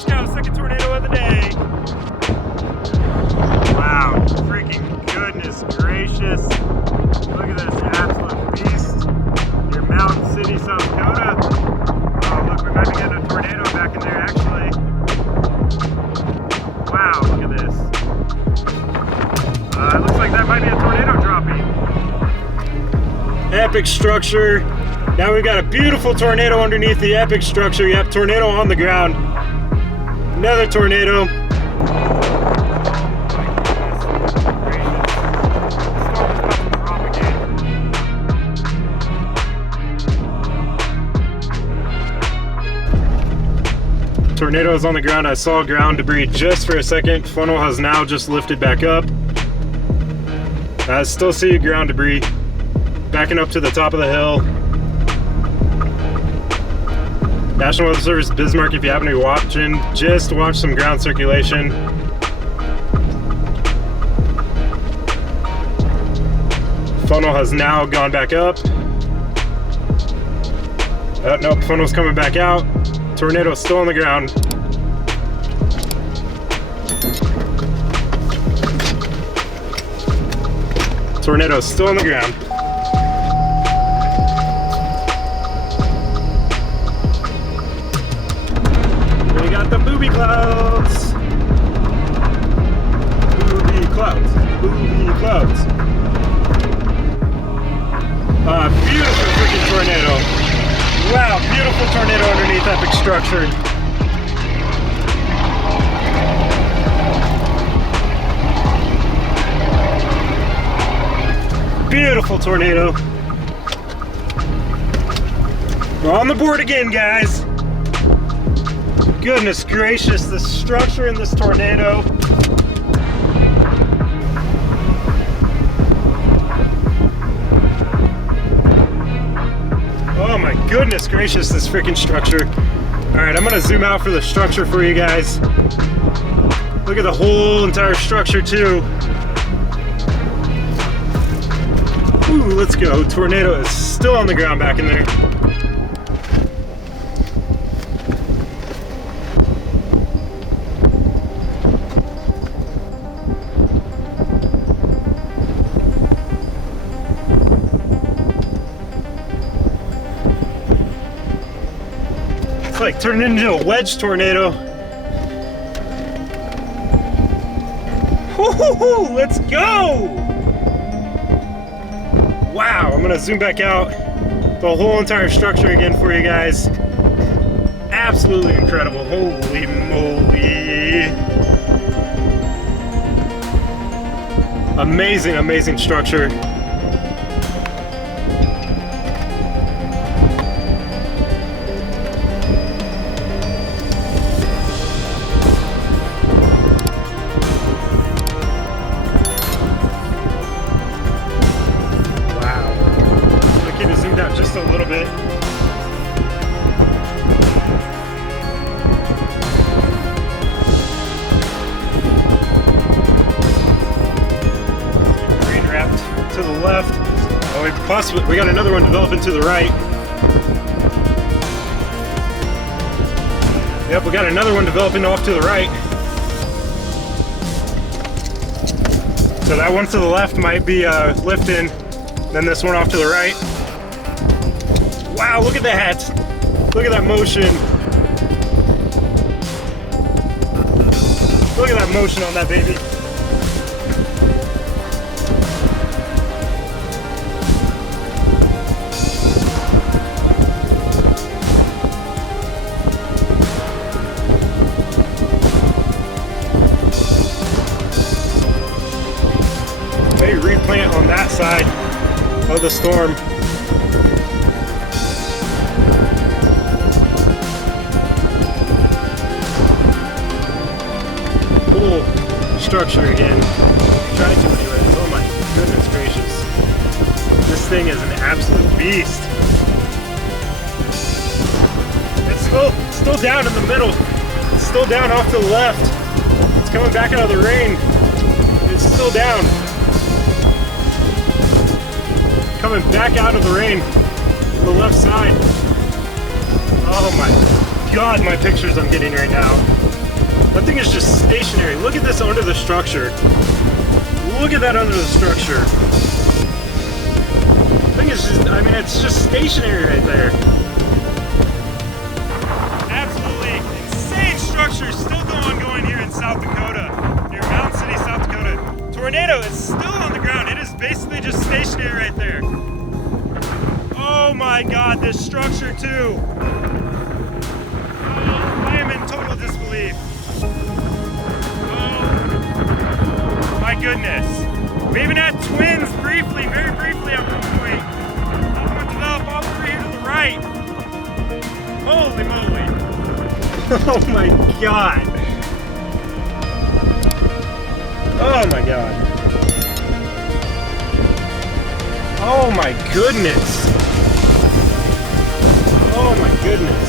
touchdown, second tornado of the day. Wow, freaking goodness gracious. Look at this absolute beast. Near Mound City, South Dakota. Oh, look, we might be getting a tornado back in there, actually. Wow, look at this. It looks like that might be a tornado dropping. Epic structure. Now we've got a beautiful tornado underneath the epic structure. Yep, tornado on the ground. Another tornado. Tornado is on the ground. I saw ground debris just for a second. Funnel has now just lifted back up. I still see ground debris backing up to the top of the hill. National Weather Service Bismarck, if you happen to be watching, just watch some ground circulation. Funnel has now gone back up. Oh, nope, funnel's coming back out. Tornado still on the ground. Tornado still on the ground. We got the booby clouds. Booby clouds. Booby clouds. Beautiful freaking tornado. Wow, beautiful tornado underneath epic structure. Beautiful tornado. We're on the board again, guys. Goodness gracious, the structure in this tornado. Oh my goodness gracious, this freaking structure. All right, I'm gonna zoom out for the structure for you guys. Look at the whole entire structure too. Ooh, let's go. Tornado is still on the ground back in there. It's like turning into a wedge tornado. Woo-hoo-hoo, let's go! Wow, I'm gonna zoom back out the whole entire structure again for you guys. Absolutely incredible, holy moly. Amazing, amazing structure. Just a little bit. Green wrapped to the left. Oh, we got another one developing to the right. Yep, we got another one developing off to the right. So that one to the left might be lifting, then this one off to the right. Wow, look at that. Look at that motion. Look at that motion on that baby. Maybe replant on that side of the storm. Structure again. Try to anyways. Oh my goodness gracious. This thing is an absolute beast. It's still down in the middle. It's still down off to the left. It's coming back out of the rain. It's still down. Coming back out of the rain on the left side. Oh my God, my pictures I'm getting right now. That thing is just stationary. Look at this under the structure. Look at that under the structure. The thing is just, I mean, it's just stationary right there. Absolutely insane structure still going here in South Dakota, near Mound City, South Dakota. Tornado is still on the ground. It is basically just stationary right there. Oh my God, this structure too. Oh, I am in total disbelief. Oh my goodness. We even had twins briefly, very briefly at one point. I'm gonna develop all three here to the right. Holy moly. Oh my God. Oh my God. Oh my goodness. Oh my goodness.